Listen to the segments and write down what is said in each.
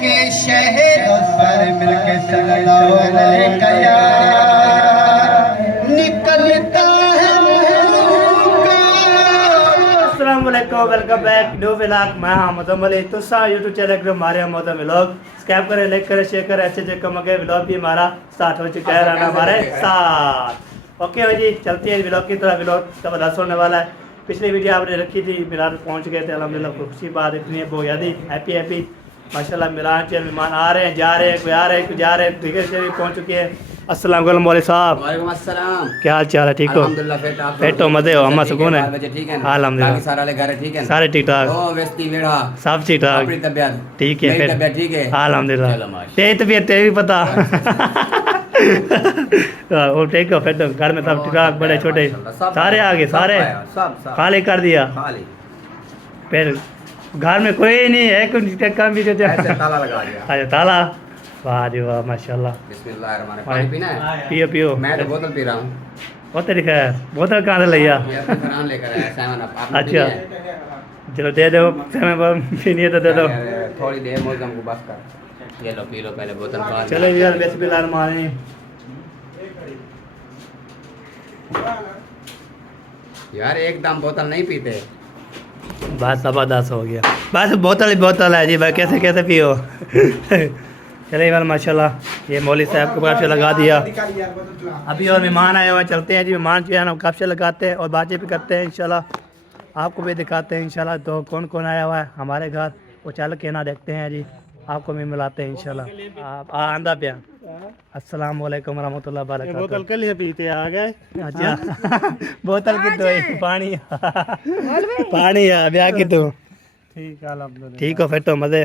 के शहर पर मिलके सजदा गया निकलता है अस्सलाम वालेकुम वेलकम बैक न्यू व्लॉग मैं मोहम्मद अली तुसा यूट्यूब चैनल पर हमारे मोहम्मद व्लॉग सब्सक्राइब करें लाइक करें शेयर करें अच्छे कम के व्लॉग भी हमारा स्टार्ट हो चुका है रहना हमारे साथ। ओके भाई जी चलते हैं व्लॉग की तरह। व्लॉग ज़बरदस्त होने वाला है। पिछली वीडियो आपने रखी थी मिलान पहुंच गए थे अल्हम्दुलिल्लाह खुशी बात इतनी है बहुत यादी हैप्पी माशाल्लाह। मिलान के मेहमान आ रहे हैं जा रहे हैं कोई आ रहे हैं कोई जा रहे हैं ठीक से भी पहुंच चुके हैं। अस्सलाम वालेकुम मौलवी साहब। वालेकुम अस्सलाम। क्या हाल चाल है ठीक हो? बैठो मजे हो अम्मा सुकून है अल्हम्दुलिल्लाह सारे ठीक ठाक सब ठीक ठाक ठीक है फिर अल्हम्दुलिल्लाह तेरी तबीयत तेरी पता वो ठीक हो फिर तो घर में सब ठीक ठाक बड़े छोटे सारे आ गए सारे खाली कर दिया फिर घर में कोई नहीं है कुछ काम भी ताला लगा दिया। अच्छा ताला वाह जी वाह माशाल्लाह। बिस्मिल्लाह पानी पीना है? पियो पियो मैं तो बोतल पी रहा हूँ। बहुत तरीका है बोतल कहाँ से लिया? लेकर आया सेवन अप। अच्छा चलो दे दो पीनी है तो दे दो थोड़ी देर मौसम को बस कर ये लो पी लो पहले बोतल। चलो यार बिस्मिल्लाह रहमान यार एकदम बोतल नहीं पीते बस ज़बरदस्त हो गया बस बोतल ही बोतल है जी भाई कैसे कैसे पियो चले वाल माशाल्लाह ये मौली साहब को कप्शे लगा दिया। अभी और मेहमान आए हुए चलते हैं जी मेहमान जो है ना कप्शे लगाते हैं और बातें भी करते हैं इंशाल्लाह आपको भी दिखाते हैं इंशाल्लाह। तो कौन कौन आया हुआ है हमारे घर वो चल के ना देखते हैं जी आपको भी मिलाते हैं इंशाल्लाह। आप आंदा पे अस्सलाम वालेकुम रहमतुल्लाह बरकातहू। बोतल के लिए पीते आ गए? अच्छा बोतल की तो पानी पानी है ब्याह की तो ठीक है ठीक हो फिर तो मजे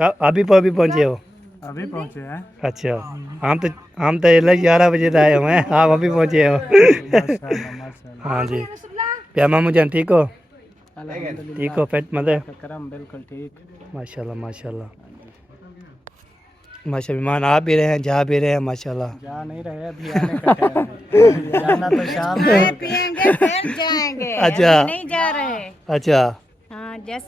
अभी पहुंचे हो? अभी पहुंचे हैं। अच्छा हम तो 11 बजे से आए हुए हैं आप अभी पहुंचे हो? हाँ जी प्यामा मुझे ठीक हो? ठीक हो फिर मजे बिल्कुल ठीक माशाल्लाह माशाल्लाह माशा मेहमान आ भी रहे हैं जा भी रहे हैं माशाल्लाह। जा नहीं रहे अभी आने का टाइम है जाना तो शाम में पिएंगे फिर जाएंगे। अच्छा नहीं जा रहे। अच्छा हाँ जिस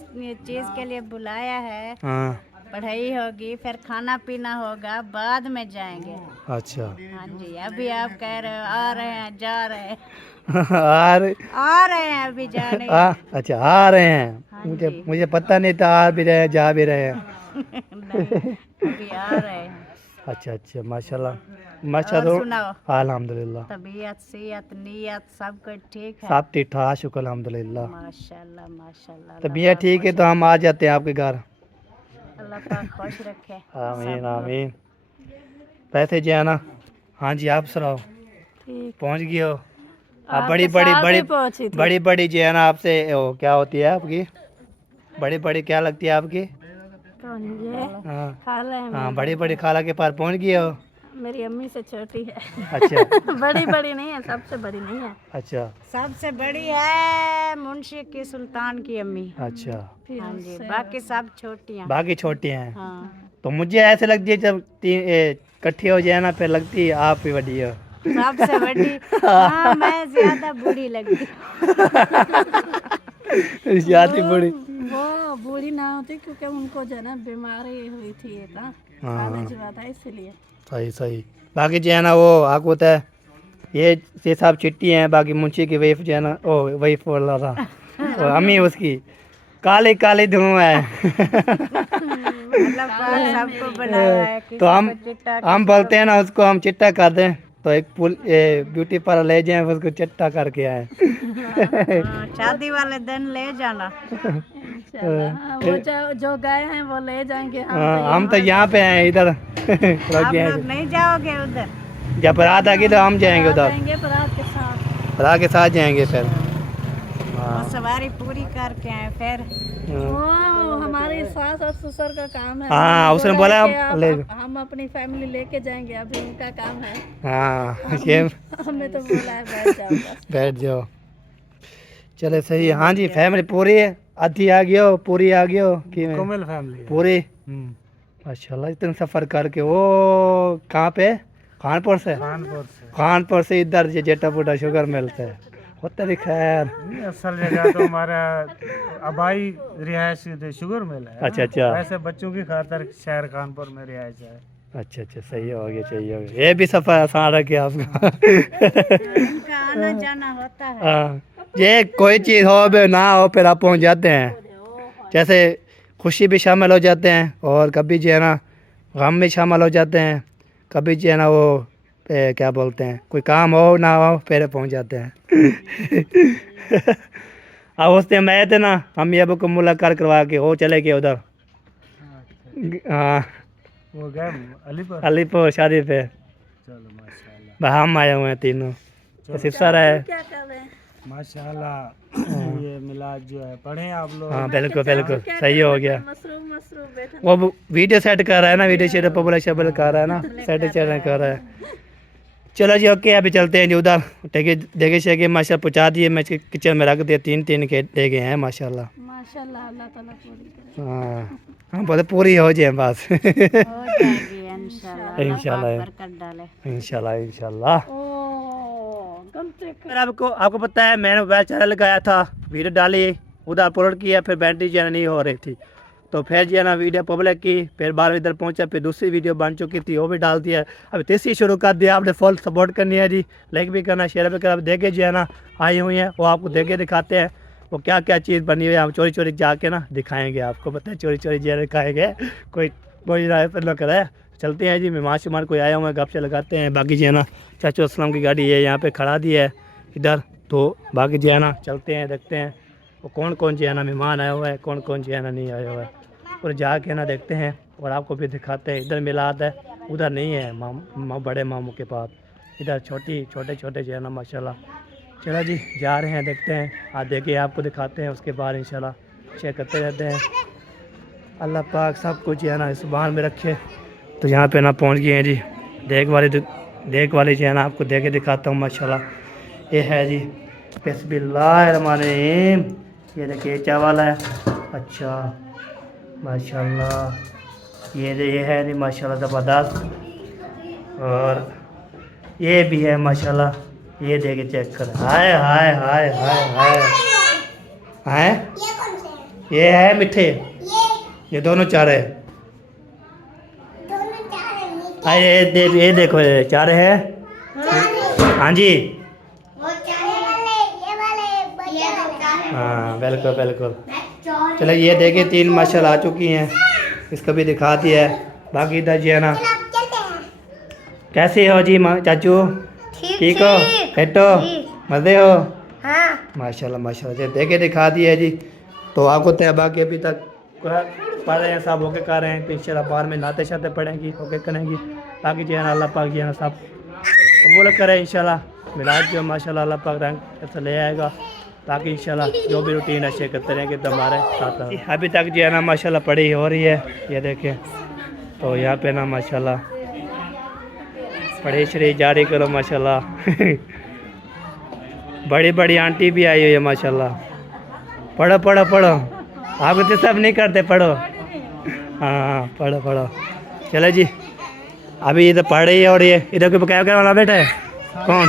चीज के लिए बुलाया है हाँ पढ़ाई होगी फिर खाना पीना होगा बाद में जाएंगे। अच्छा हाँ जी अभी आप कह रहे हो आ रहे हैं जा रहे हैं आ रहे हैं अभी जा नहीं अच्छा आ रहे हैं हाँ मुझे पता नहीं था आ भी रहे हैं जा भी रहे हैं अभी आ रहे हैं। अच्छा अच्छा माशाल्लाह माशाल्लाह सुनाओ अल्हम्दुलिल्लाह तबीयत सेहत नीयत सब कुछ ठीक है? सब ठीक ठाक शुक्र अल्हम्दुलिल्लाह माशाल्लाह माशाल्लाह। तबीयत ठीक है तो हम आ जाते हैं आपके घर। अल्लाह पाक खुश रखे। आमीन आमीन। पैसे जो है ना हाँ जी आप सुनाओ पहुँच गए हो आप? बड़ी बड़ी जो है ना आपसे वो क्या होती है आपकी बड़ी क्या लगती है आपकी? हाँ बड़ी खाला के पास पहुँच गए हो? मेरी अम्मी से छोटी है। अच्छा बड़ी नहीं है सबसे बड़ी नहीं है। अच्छा सबसे बड़ी है मुंशी की सुल्तान की अम्मी। अच्छा हाँ जी बाकी सब छोटियाँ बाकी छोटी हैं। हाँ तो मुझे ऐसे लगती है जब इकट्ठी हो जाए ना फिर लगती है आप ही बड़ी हो सबसे बड़ी। हाँ मैं ज्यादा बूढ़ी लगती ज्यादा बड़ी वो बूढ़ी ना होती क्योंकि उनको जो है ना बीमारी हुई थी इसलिए। सही सही बाकी जो है ना वो आपको होता है ये सब चिट्टी हैं बाकी मुंशी की वाइफ जो है ना ओ वाइफ बोल रहा था अम्मी उसकी काली काली धुआं है मतलब सबको बनाया है तो हम बोलते हैं ना उसको हम चिट्टा कर दें तो एक ब्यूटी पार्लर ले जाएं उसको चिट्टा करके आए शादी वाले दिन ले जाना। वो जो गए हैं वो ले जाएंगे। हम तो यहाँ पे हैं इधर आप लोग नहीं जाओगे उधर? जब बारात आएगी तो हम जाएंगे उधर बारात के साथ जाएंगे फिर सवारी पूरी करके आए फिर हमारी सास और ससुर का काम है। हाँ उसने बोला हम अपनी फैमिली लेके जाएंगे अभी उनका काम है। हाँ ये हमें तो बोला है बैठ जाओ चले सही है। हाँ जी फैमिली पूरी है आधी आ गई हो पूरी आ गई हो कोमल फैमिली पूरी माशाल्लाह इतना सफ़र करके वो कहाँ पे कानपुर से खानपुर से इधर ये जेटा पूटा शुगर मिलता है होता भी खैर। असल जगह तो हमारा आबाई रिहायश शुगर मिल है। अच्छा अच्छा वैसे बच्चों की खातर शहर कानपुर में रिहायश है। अच्छा अच्छा सही हो गया सही हो गया। ये भी सफ़र आसान रखे आपका। उनका आना जाना होता है। हाँ ये कोई चीज़ हो भी ना हो फिर आप पहुंच जाते हैं। जैसे खुशी भी शामिल हो जाते हैं और कभी जो है ना गम भी शामिल हो जाते हैं। कभी जो है ना वो क्या बोलते हैं कोई काम हो ना हो फिर पहुंच जाते हैं। अब उस दिन आए थे ना हम ये को मुलाकात करवा के वो चले गए उधर। हाँ वो गए अलीपुर। अलीपुर शादी पे। चलो माशाल्लाह। हम आए हुए हैं तीनों तो सिफर है। क्या कर रहे हैं? माशाल्लाह ये मिलाद जो है पढ़े आप लोग। हाँ बिल्कुल बिल्कुल सही हो गया। मसरूफ बैठा। वो वीडियो सेट कर रहा है ना वीडियो शेट पब्लिक शबल कर रहा है ना सेट चैनल कर रहा है। चलो जी ओके अभी चलते हैं जी उधर देखे शेगे माशा पहुँचा दिए मैं किचन में रख दिया 3 के दे गए हैं माशाल्लाह। माशाल्लाह अल्लाह ताला पूरी करे। हाँ हाँ बोले पूरी हो जाए बस। हो जाएगी इंशाल्लाह। इंशाल्लाह। अल्लाह पाक बरकत डाले। इंशाल्लाह इंशाल्लाह। ओ गलती कर। फिर आपको पता है मैंने मोबाइल चैनल लगाया था वीडियो डाली उधर अपलोड किया फिर बैटरी जो है नहीं हो रही थी तो फिर जो है ना वीडियो पब्लिक की फिर बार इधर पहुंचा फिर दूसरी वीडियो बन चुकी थी वो भी डाल दिया। अभी तीसरी शुरू कर दिया आपने फुल सपोर्ट करनी है जी लाइक भी करना शेयर भी करना। अब देखे जो है ना आई हुई हैं वो आपको देखे दिखाते हैं वो क्या क्या चीज़ बनी हुई है। हम चोरी चोरी जाके ना दिखाएँगे आपको पता है चोरी चोरी जो दिखाएँगे कोई राय पर लोग है। चलते हैं जी मेहमान शुमार कोई आया हुआ है गप से लगाते हैं। बाकी जो है ना चाचू असलम की गाड़ी है यहाँ पे खड़ा दी है इधर तो बाकी जो है ना चलते हैं देखते हैं वो कौन कौन जो है ना मेहमान आया हुआ है कौन कौन जो है ना नहीं आया हुआ है और जाके ना देखते हैं और आपको भी दिखाते हैं। इधर मिलाद है उधर नहीं है बड़े मामू के पास इधर छोटे जो है ना माशाल्लाह। चलो जी जा रहे हैं देखते हैं आज देखिए आपको दिखाते हैं उसके बाद इंशाल्लाह शेयर करते रहते हैं। अल्लाह पाक सब कुछ जो है ना सुभान में रखे। तो यहाँ पे ना पहुँच गए हैं जी देख वाले जो है ना आपको देखे दिखाता हूँ माशाल्लाह। ये है जी बिस्मिल्लाहिर्रहमानिर्रहीम। ये देखिए चावल है अच्छा माशाल्लाह। ये है जी माशाल्लाह ज़बरदस्त और ये भी है माशाल्लाह। ये देखिए चेक कर हाय हाय हाय हाय हाय हाय ये है मीठे ये दोनों चार है। ये देखो ये चार है। हाँ जी हाँ बिल्कुल बिल्कुल। चलो ये देखिए 3 माशाल्लाह आ चुकी हैं इसको भी दिखा दिया है। बाकी इधर जी है ना कैसे हो जी चाचू ठीक हो हेटो मजे हो माशाल्लाह माशाल्लाह देखे दिखा दिया है जी। तो आपको तय बाकी अभी तक पढ़ रहे हैं सब होके कर रहे हैं इंशाल्लाह बाहर में नाते शाते पढ़ेंगी होके करेंगी। बाकी जो है ना अल्लाह पाक जो है ना सब कबूल करे इंशाल्लाह। मिलाद जो माशाल्लाह अल्लाह पाक रंग ऐसा ले आएगा ताकि इंशाल्लाह जो भी रूटीन है शेयर करते रहेंगे तो हमारे साथ अभी तक जो है ना माशाल्लाह पढ़ाई हो रही है। ये देखें तो यहाँ पे ना माशाल्लाह पढ़ाई शढ़ाई जारी करो माशाल्लाह। बड़ी बड़ी आंटी भी आई हुई है माशाल्लाह। पढ़ो पढ़ो पढ़ो आप तो सब नहीं करते पढ़ो हाँ पढ़ो पढ़ो। चलो जी अभी ये तो पढ़ रही है और ये इधर को क्या वाला बेटा है कौन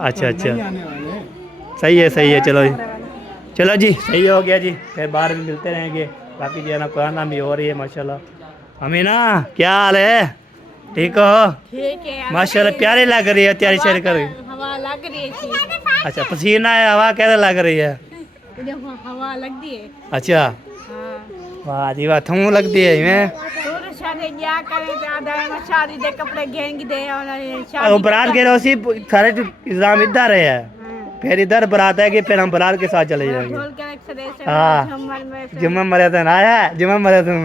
अच्छा अच्छा सही है चलो जी चलो जी सही हो गया जी फिर बाहर भी मिलते रहेंगे। बाकी जो है ना कुरान भी हो रही है माशाल्लाह। अमीना क्या हाल है ठीक हो ठीक है माशाल्लाह प्यारी लग रही है तैयारी शेयर कर हवा लग रही थी। अच्छा पसीना है हवा कैसे लग रही है हवा लगती है अच्छा वाह जी वाह थमू लगती है मैं शादी क्या करें तो शादी दे कपड़े घेंग दे वो बारात के रोसी सारे इंतजाम इधर है फिर इधर बारात है कि फिर हम बारात के साथ चले जाएंगे। हाँ जुम्मा मरे थे ना आया जुम्मा मरे तुम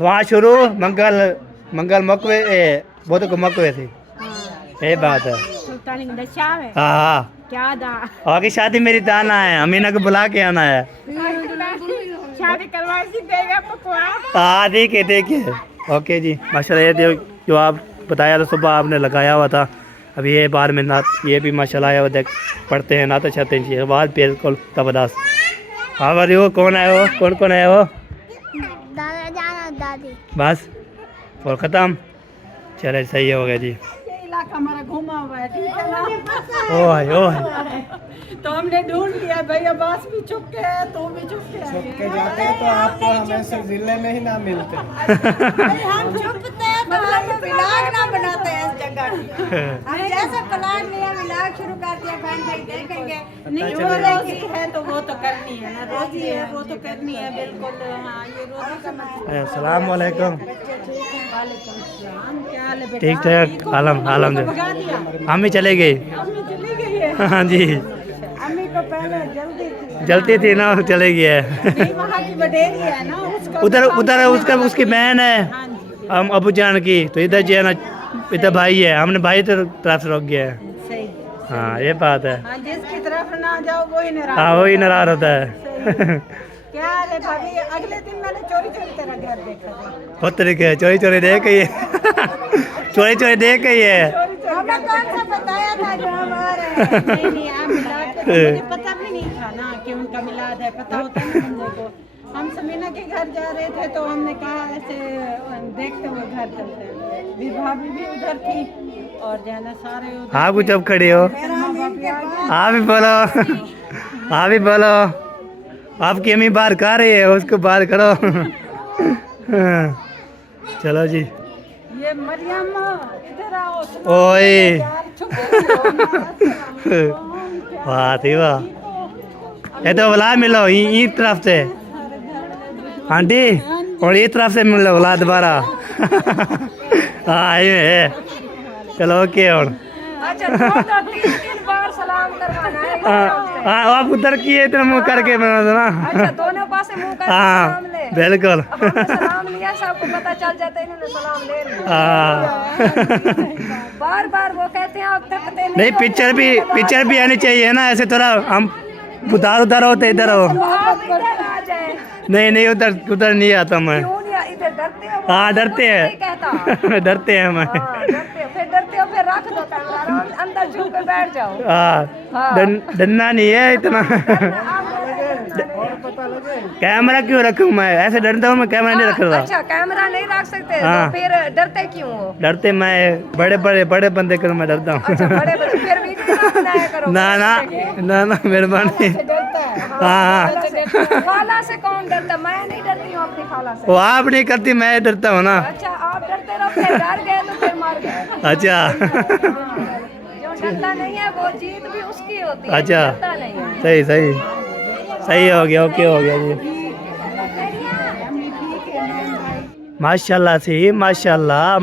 वहाँ शुरू मंगल मकवे बहुत को मकवे थी ये बात है। हाँ हाँ क्या दा आगे शादी मेरी दाना है अमीना को बुला के आना है शादी करवा देगा पकवान। हाँ देखिए ओके जी माशाल्लाह। ये जो आप बताया था सुबह आपने लगाया हुआ था अभी ये बार में नात ये भी माशाल्लाह आया देख पढ़ते हैं नाते छाते हैं आवाज़ बिल्कुल ज़बरदस्त। हाँ भाई वो कौन आया हो कौन आया हो दादा जाना दादी बस और ख़त्म चले सही हो गया जी। ये इलाका हमारा घूमा हुआ है, ठीक है ना। ओह ओह तो हमने ढूंढ लिया, भाई अब्बास भी चुपके है, तो भी चुपके है। के जाते हैं तो आपको हमेशा जिले में ही ना मिलते। भाई हम चुपते हैं तो हम व्लॉग ना बनाते हैं इस जगह की। हम जैसे प्लान लिया व्लॉग शुरू कर दिया, बहन भाई देखेंगे। नहीं जो रोजी है तो वो तो करनी है ना, रोजी है वो तो करनी है बिल्कुल। हाँ ये रोजी का मतलब। अस्सलाम वालेकुम। वालेकुम सलाम, क्या हाल है बेटा? ठीक ठाक आलम भगा दिया, हम भी चले गए। अम्मी चली गई है। हाँ जी अम्मी को पहले जल्दी थी, जलती थी ना, चले गए। नहीं वहाँ की बडेरी है ना, उसका उधर उधर उसका उसकी बहन है हाँ जी हम अबू जान की, तो इधर जो है ना इधर भाई है, हमने भाई तरफ से रोक गया है। सही है। हाँ ये बात है। हाँ जिसकी तरफ ना जाओ वही नाराज। हाँ वही नाराज होता है। क्या हाल है भाभी? अगले दिन मैंने चोरी चोरी तेरा घर देखा था। बहुत तरीके है, चोरी चोरी देख गई है। चोरी चोरी देख गई है। हमें कौन सा बताया था जो हम आ रहे हैं? नहीं नहीं आप मिलाद पे, तो मुझे पता भी नहीं था ना कि उनका मिलाद है, पता होता है हम लोगों को। हम समीना के घर जा रहे थे तो हमने कहा ऐसे देखते हुए घर चलते हैं। भी भाभी भी उधर थी और जो है ना सारे उधर आप कुछ अब खड़े हो, माँ बाप भी आ गए। आप भी बोलो, आप भी बोलो। आपकी अम्मी बाहर खा रही है, उसको बाहर करो। चलो जी। ये मरियम इधर आओ, सुनो ओए यार, छुप गई हो। वाह थी वाह। ये तो बुला मिलो ई तरफ से आंटी, और ये तरफ से मिलो बुला दोबारा। हाँ ये है। चलो ओके और अच्छा दो तीन बार सलाम करवाना है। हाँ आप उधर किए इतना मुँह करके बना दो ना। अच्छा दोनों पासे मुंह कर हाँ सलाम ले। बिल्कुल। हमने सलाम लिया, सबको पता चल जाता है इन्होंने सलाम ले लिया। हाँ बार बार वो कहते हैं आप थकते नहीं, पिक्चर भी आनी चाहिए ना, ऐसे थोड़ा हम उधर होते इधर हो। आप इधर आ जाए। नहीं नहीं उधर उधर नहीं आता मैं। क्यों नहीं इधर डरते हो? हाँ डरते नहीं कहता। हैं। डरते हैं मैं। हाँ, डरते हो फिर रख दो कैमरा और अंदर झुक के बैठ जाओ। हाँ डरना नहीं है इतना। कैमरा क्यों रखूं मैं? ऐसे डरता हूँ मैं, कैमरा नहीं रख रहा। अच्छा कैमरा नहीं रख सकते हाँ। तो फिर डरते क्यों हो? डरते मैं बड़े बंदे कर मैं डरता हूँ। अच्छा बड़े बड़े फिर वीडियो ना बनाया करो। ना मेहरबानी। डरता है। हाँ खाला से कौन डरता? मैं नहीं डरती हूँ अपनी खाला से। वो आप नहीं करती, मैं डरता हूँ ना। अच्छा आप डरते रहो, फिर डर गए तो फिर मर गए। अच्छा जो डरता नहीं है वो जीत भी उसकी होती है। अच्छा डरता नहीं है। सही हो गया, ओके हो गया जी। माशाल्लाह सी माशाल्लाह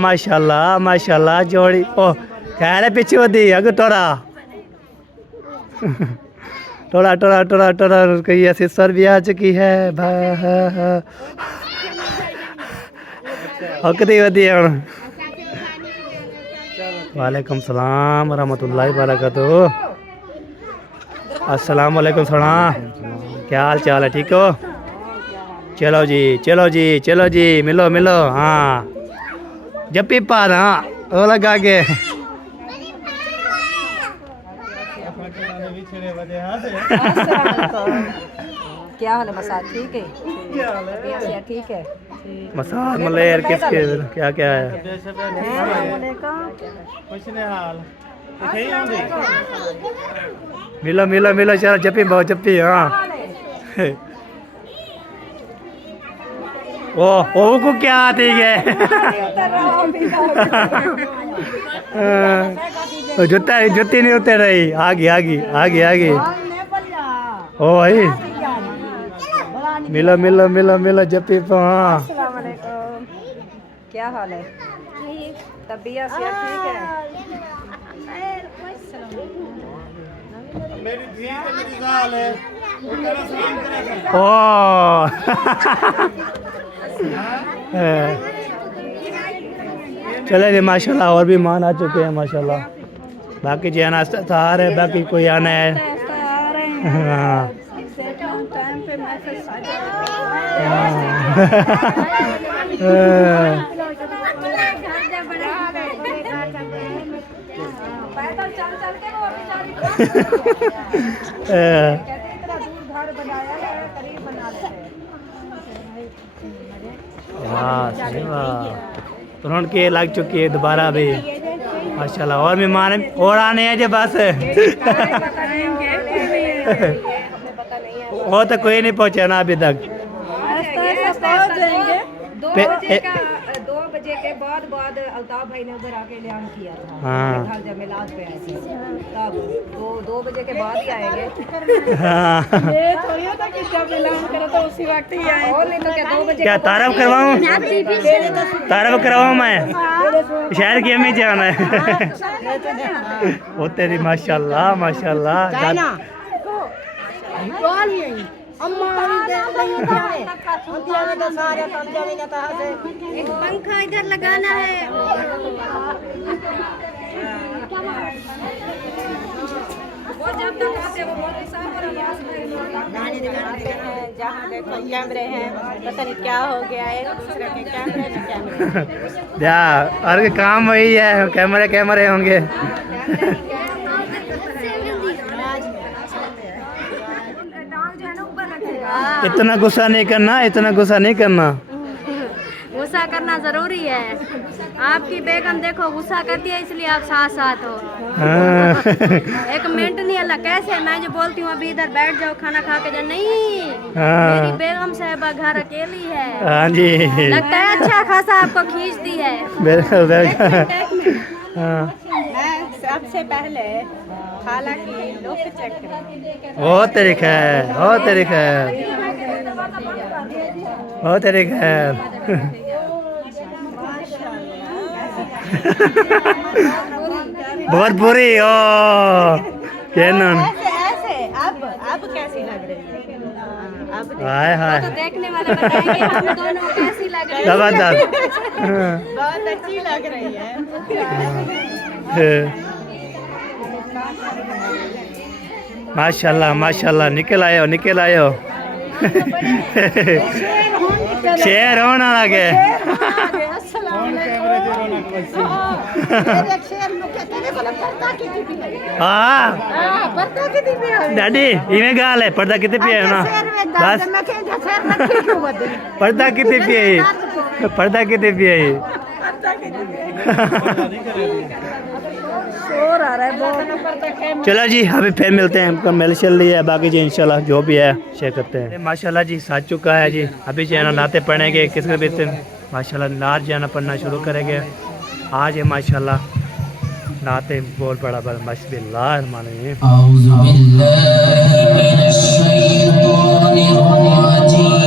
जोड़ी। ओ क्या है पीछे होती अगर टोरा उसकी सिस्टर भी आ चुकी है। कदी होती है हम। वालेकुम सलाम रहमतुल्लाहि बरकातहू। अस्सलाम वालेकुम सना, क्या हाल चाल है? ठीक हो? चलो जी मिलो। हाँ जब भी पा रहा वो लगा के। क्या हाल है मसाज? ठीक है ठीक है। मसाज मलेर किसके क्या क्या है? मिलो चलो जप्पी। हाँ ओ को क्या आती है? जुत्ती नहीं उतर रही। आगे ओ भाई मिलो जप्पी। हाँ क्या हाल है? तबीयत से ठीक है? ओ चले जी माशाल्लाह, और भी मान आ चुके हैं माशाल्लाह। बाकी जो है ना आ रहे, बाकी कोई आना है। हाँ तो उनकी लग चुकी है दोबारा अभी माशाल्लाह। और मेहमान और आने हैं जो बस वो तो कोई नहीं पहुँचा ना अभी तक। 2 बजे के बाद अल्ताफ भाई ने उधर आके ऐलान किया था। हाँ। घर जब मिलाद पे आए थे तब 2 बजे के बाद ही आएंगे। हाँ ये थोड़ी होता कि जब ऐलान करो तो उसी वक्त ही आए। और नहीं तो क्या 2 बजे क्या तारफ करवाऊँ? तारफ करवाऊँ मैं? शहर की अम्मी जान है। वो तेरी माशाल्लाह माशाल्लाह। एक पंखा इधर लगाना है। वो जब तक आते वो बहुत साफ और जहाँ देखो कैमरे हैं, पता नहीं क्या हो गया है, दूसरे के कैमरे में कैमरे। या और काम वही है, कैमरे कैमरे होंगे। इतना गुस्सा नहीं करना, इतना गुस्सा नहीं करना। गुस्सा करना जरूरी है। आपकी बेगम देखो गुस्सा करती है इसलिए आप साथ साथ हो। हाँ। एक मिनट नहीं अल्लाह कैसे मैं जो बोलती हूँ अभी इधर बैठ जाओ खाना खा के जाओ, नहीं हाँ। मेरी बेगम साहबा घर अकेली है। हाँ जी लगता है अच्छा खासा आपको खींचती है। बिल्कुल बिल्कुल। हाँ। मैं सबसे पहले हालांकि लोग चेक करें। वो तरीका है, वो तरीका है, वो तरीका है। बहुत बुरी ओ कैनन। ऐसे अब कैसी लग रही है? अब हाय हाय तो देखने वाले बताएंगे हम दोनों कैसी लग रही है। जबरदस्त। बहुत अच्छी लग रही है। माशाल्लाह माशाल्लाह, निकल आयो निकल आयो। शेर होना लगे। हाँ डैडी इवें गाल है, पर्दा कितने पिए है ना बस। पर्दा कितने पिए, पर्दा कितने पिए। चलो जी अभी फिर मिलते हैं, हमको मेल चल रही है, बाकी जी इंशाल्लाह जो भी है शेयर करते हैं। माशाल्लाह जी साथ चुका है जी, अभी जो है ना नाते पढ़ेंगे किसके भी माशाल्लाह नात जो है ना पढ़ना शुरू करेंगे आज है माशाल्लाह। नाते बोल पड़ा बस बिस्मिल्लाहिर्रहमानिर्रहीम। औज़ु बिल्लाहि मिनश शैतानिर रजीम।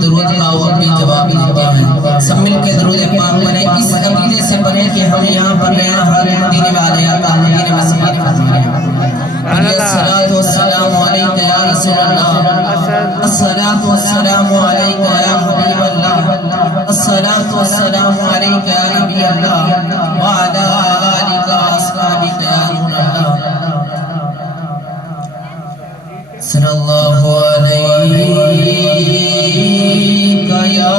दुरूद का वो भी जवाब देते हैं। सब मिल के दुरूद पाक पढ़े इस अकीदे से पढ़े कि हम यहाँ पर रहना हर मदीने वाले आका मदीने में समाप्त फरमाए। अस्सलातु वस्सलामु अलैका या रसूलल्लाह, अस्सलातु वस्सलामु अलैका या हबीबल्लाह, अस्सलातु वस्सलामु अलैका या नबीयल्लाह व अला आलिका व अस्हाबिका या नूरल्लाह। सल्लल्लाहु अलैका या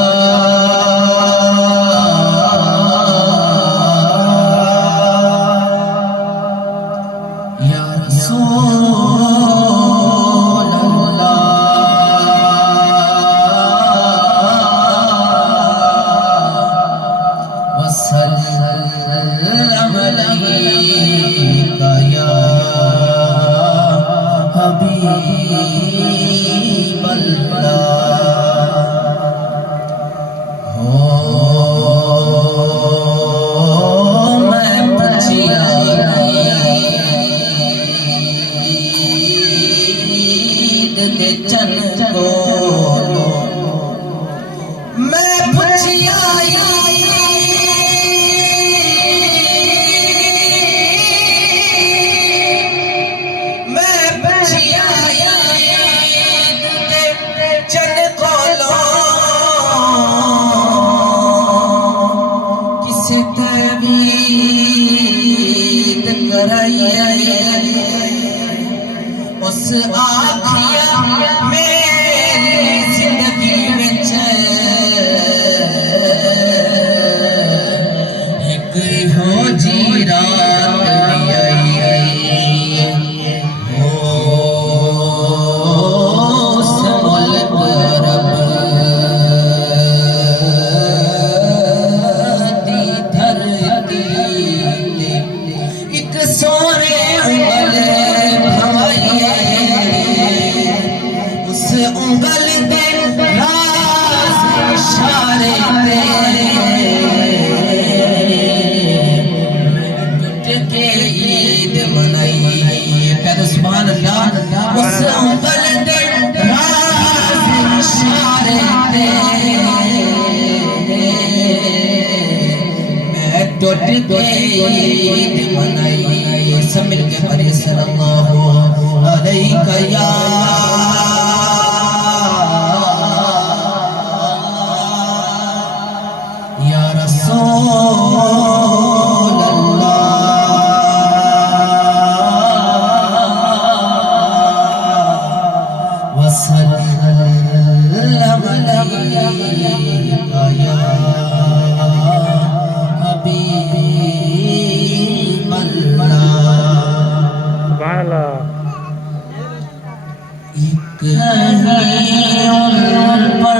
उस आखिया मेरी जिंदगी में एक हो जी रात हो समल रब दी धरती एक सोरे उंगल दे राज इशारे दे के ईद मनाई कहते सुभान अल्लाह। उस उंगल दे राज इशारे दे मैं टूट के ईद मनाई। सब मिल के पढ़े सल्लल्लाहु अलैका या पर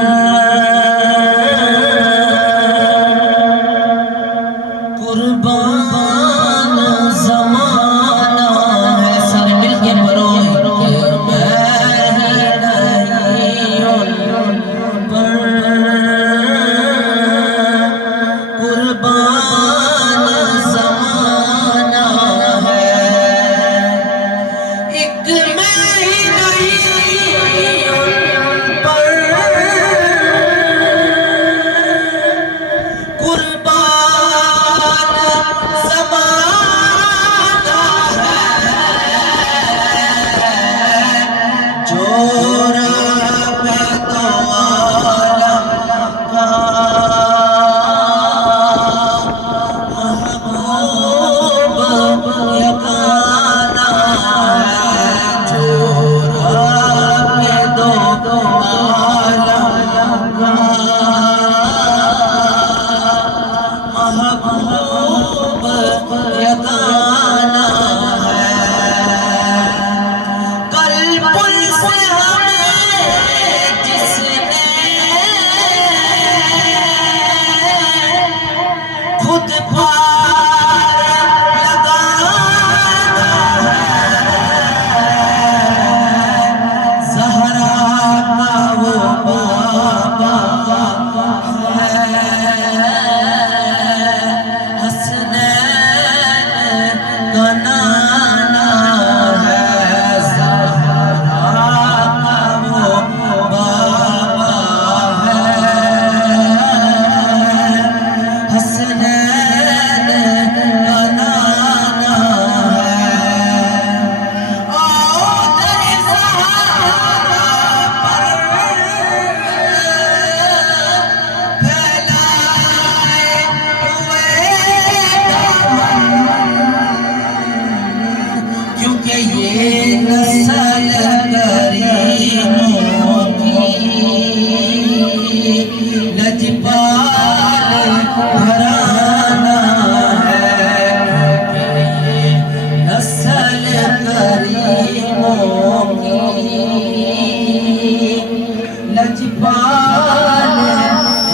इकबाल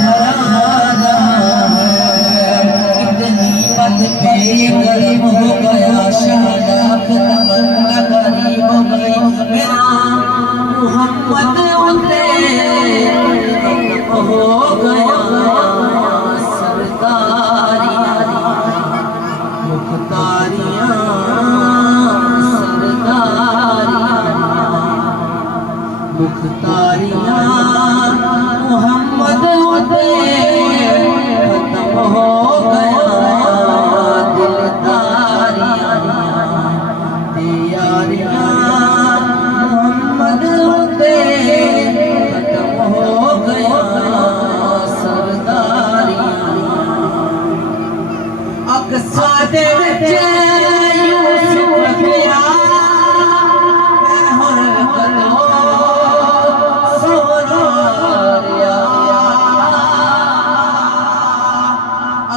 घराना है, इतनी मत पे करीब हो गया शहनाब तमन्ना करीब हो गई, मेरा मोहम्मद उते हो गया सरदारियां मुख्तारियां मुख्तारियां मोहम्मद उते खत्म हो गया दिलदारियां यारियां मोहम्मद उते खत्म हो गया सरदारियां अक्सा दे विच यूसुफ पिया मैं हुण कदों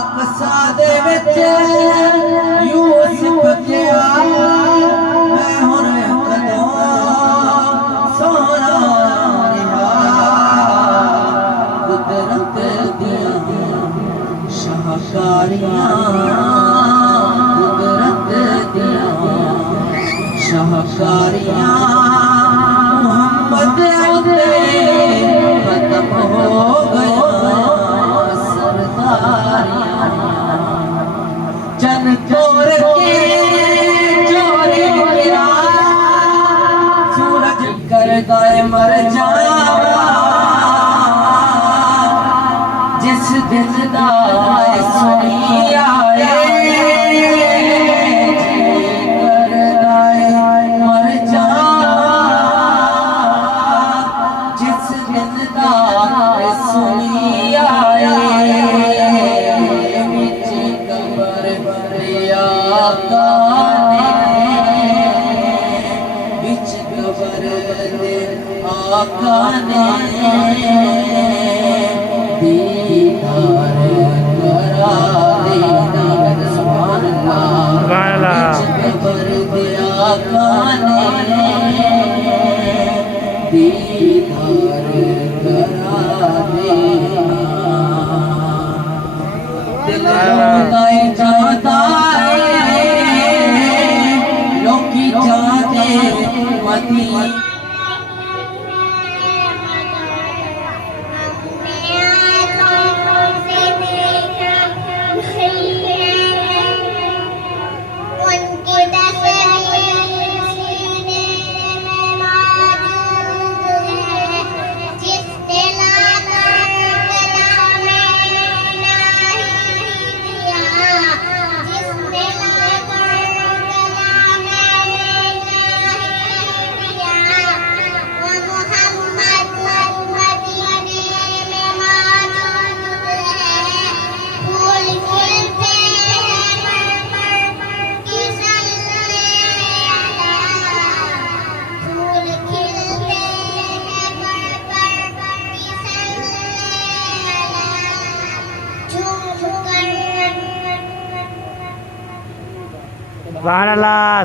अक्सा दे विच यूसुफ पिया मैं हुण कदों सोना रिहा कुदरत दियां शाहकारियां कुदरत दियां शाहकारियां मोहम्मद उते खत्म हो गया सरदारियां चन तोड़ के चोरी गिरा सूरज कर गए मर जावा जिस दिन दा सुनी आए कर गए मर जावा जिस दिन दा सुनी आए बिच कबर दिया काने बिच कबर दे आका ने दीदार करा देना सुभान अल्लाह बिच कबर दे आका ने दीदार करा देना दिल रोंदाए जाता है लोकी जाते मदीना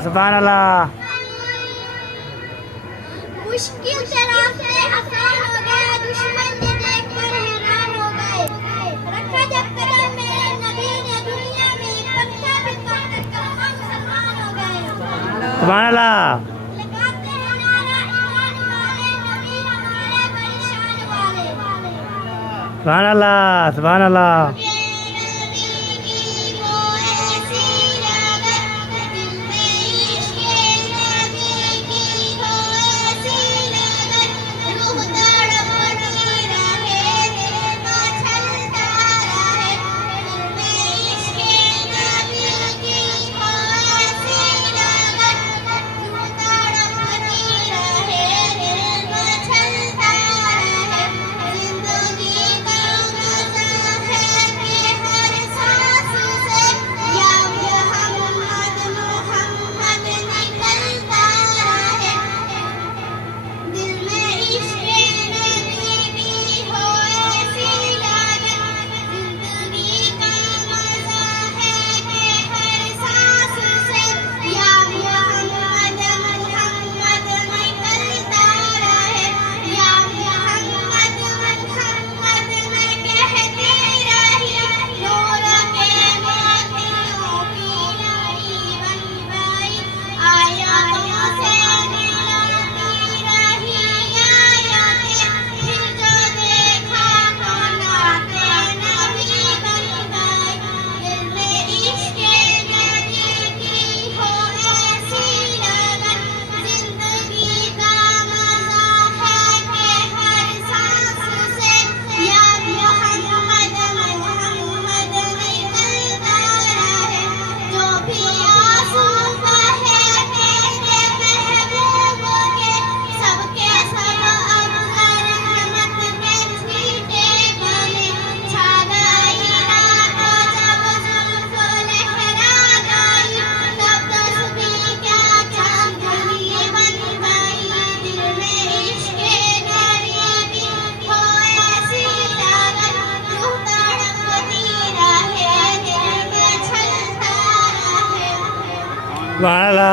सुभान अल्लाह मुश्किल से रास्ते आसान हो गए, दुश्मन ने देखकर हैरान हो गए। रखा जब कदम मेरे नबी ने दुनिया में पत्ता भी काट कर हम मुसलमान हो गए। सुभान अल्लाह लगाते हैं नारा ईमान वाले, नबी हमारे बड़ी शान वाले। सुभान अल्लाह सुभान अल्लाह वाला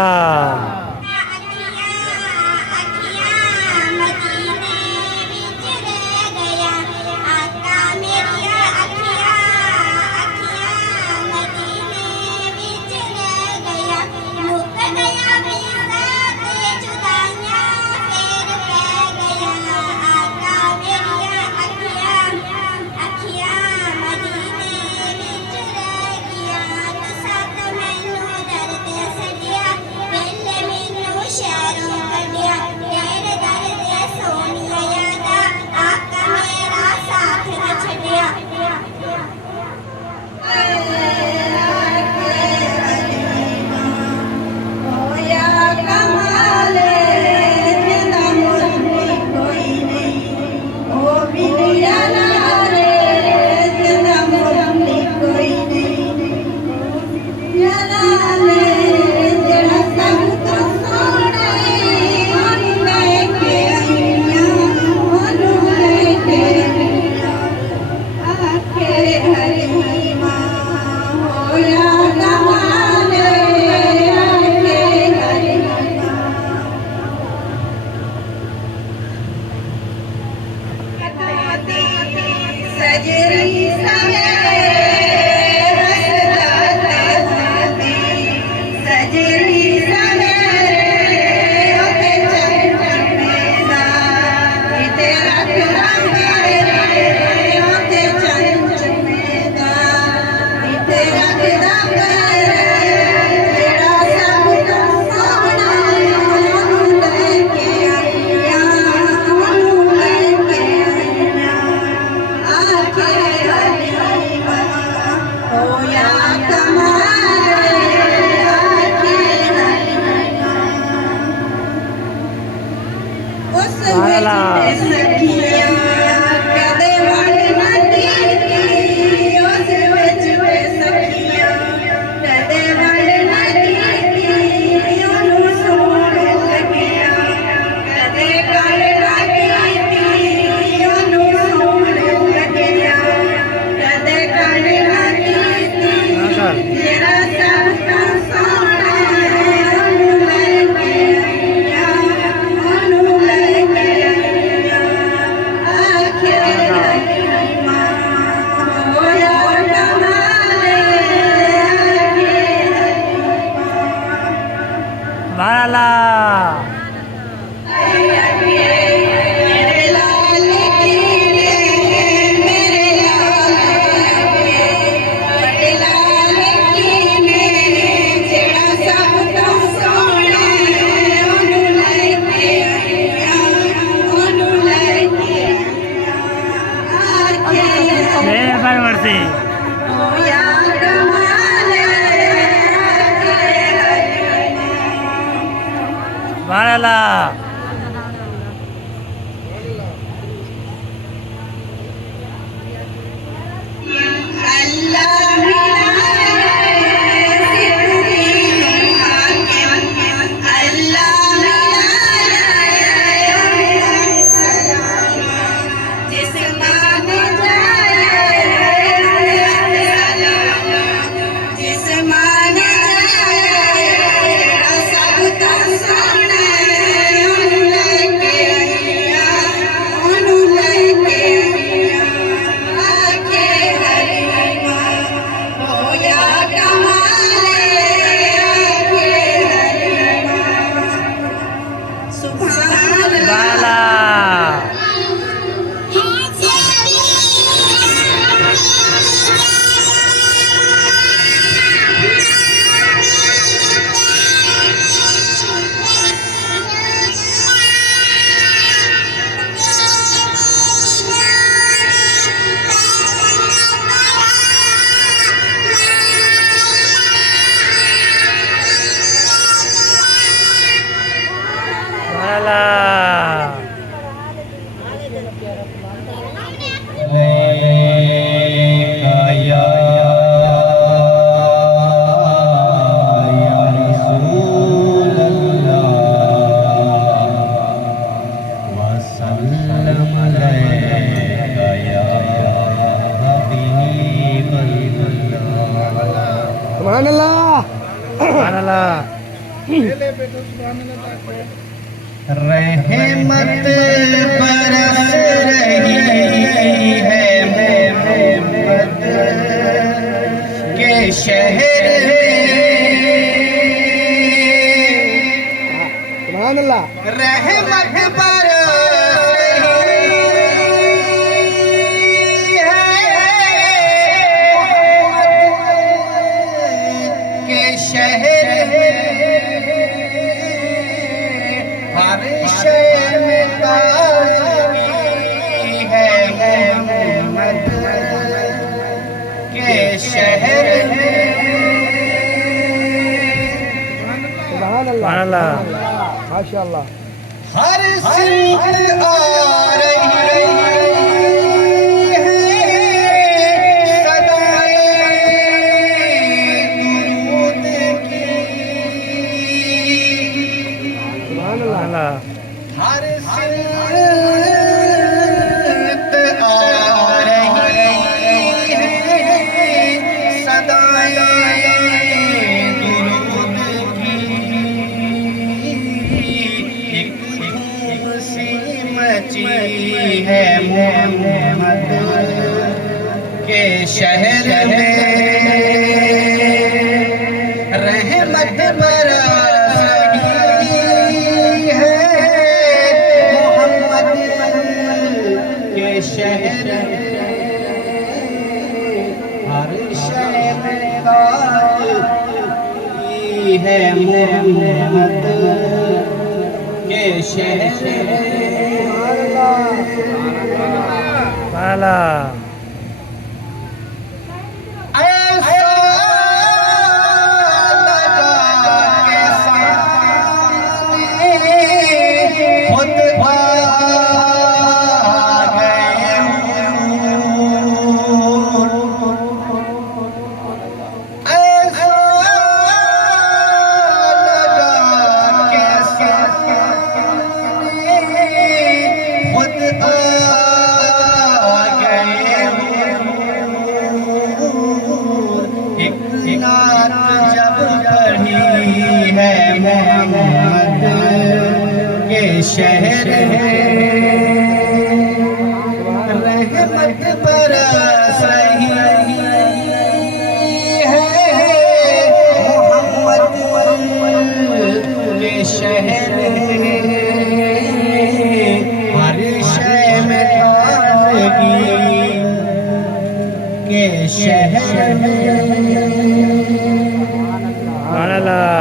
वाला रहमत बरस रही है मोहम्मद के शहर में, रहमत बरस रही है मोहम्मद के शहर में, हर शहर में ताज़गी है मोहम्मद के शहर में। सुभान अल्लाह, माशाअल्लाह। हर सिमत आ रही है सदाएं दुरूद की, सुभान अल्लाह। हर सिमत आ रही है सदाएं दुरूद की, एक खुशी मची है मोहम्मद के शहर में, रहमत बरस रही है मोहम्मद के शहर में, हर शहर में ताज़गी है मोहम्मद के शहर में। वाला ऐसा लगा के सामने खुद आ गए हूँ, ऐसा लगा के सामने खुद आ गए हूँ। एक नात जब पढ़ी है मोहम्मद के शहर में, रहमत बरस रही है मोहम्मद के शहर में, हर शय में ताज़गी के शहर में। सुभान अल्लाह।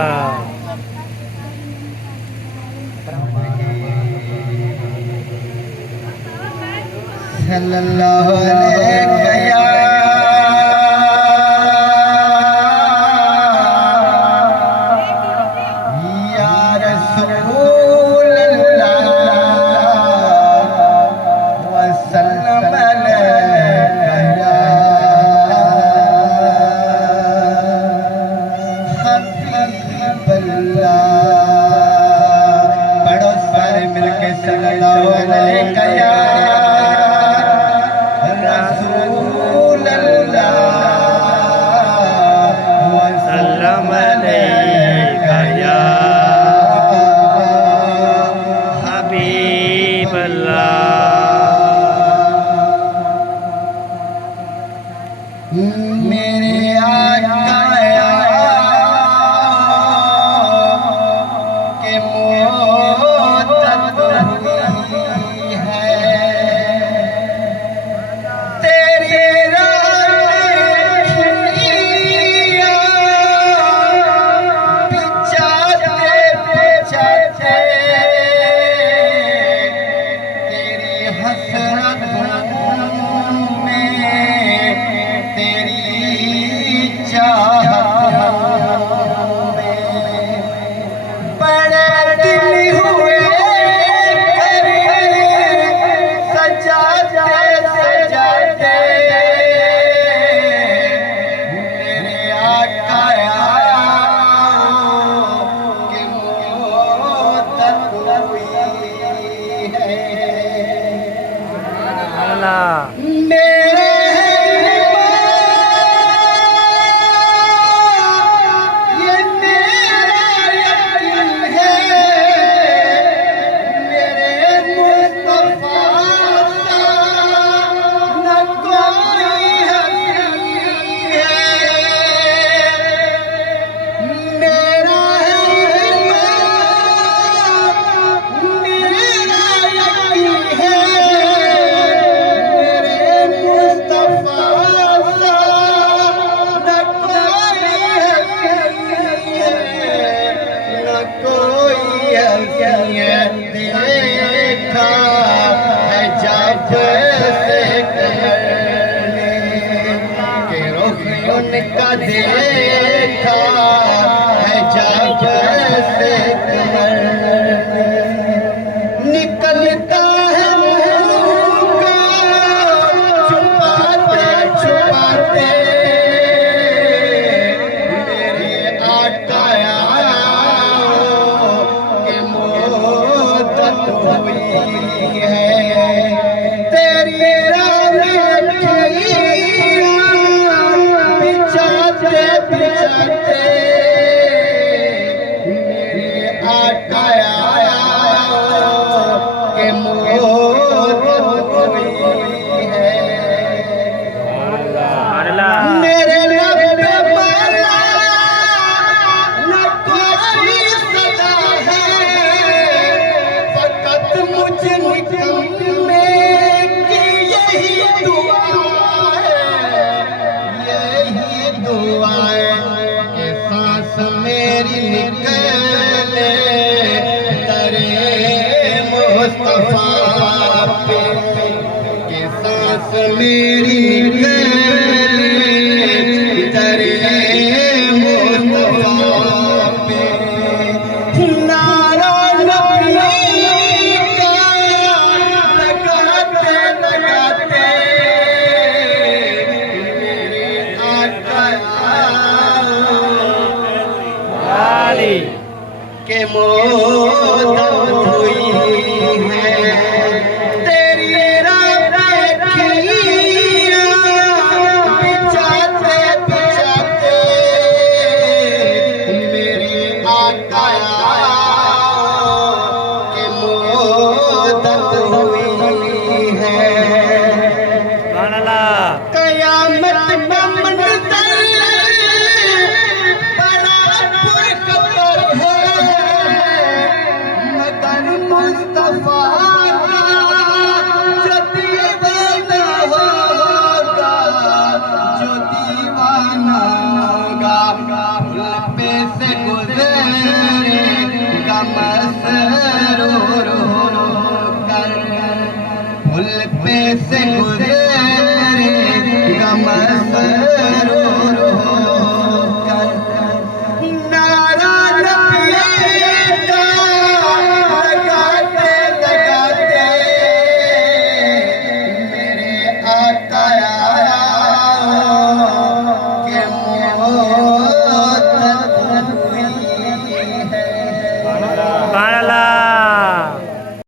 सल्लल्लाहु अलैहि या रसूल अल्लाह व सल्लम अलैका हबीब अल्लाह। पढ़ो सारे मिलके सल्लल्लाहु अलैका या रसूल अल्लाह व सल्लम अलैका या हबीब अल्लाह। मेरे आका के मोहब्बत हुई है, तेरी राखियाँ बिछाते बिछाते तेरी हसरत में, तेरी चाहत में बड़े दिन हुए सजाते सजाते मेरे आका की मोहब्बत हुई है। अल्लाह। मेरे ये मेरा यकीन है देखा है जब से कमर निकलता है मुंह का छुपाते छुपाते मेरे आका के मोहब्बत हुई है तेरी बिछाते बिछाते मेरे आका के मोहब्बत हुई है मेरे लब पे माला न कोई सदा है फकत मुझ निकम्मे की यही दुआ यही दुआएं के सांस मेरी निकले दरे मुस्तफा पे के सांस मेरी निकले दरे मुस्तफा पे नारा नबी का लगाते लगाते के मोहब्बत हुई है तेरी रखिया बिछाते बिछाते मेरे आका के मोहब्बत हुई है कयामत का मंज़र मुस्तफा का जो दीवाना होगा जो दीवाना होगा पे से गुजरेगा मसरूर कर पुल पे से गुजरेगा मसरूर कर नारा सुभान अल्लाह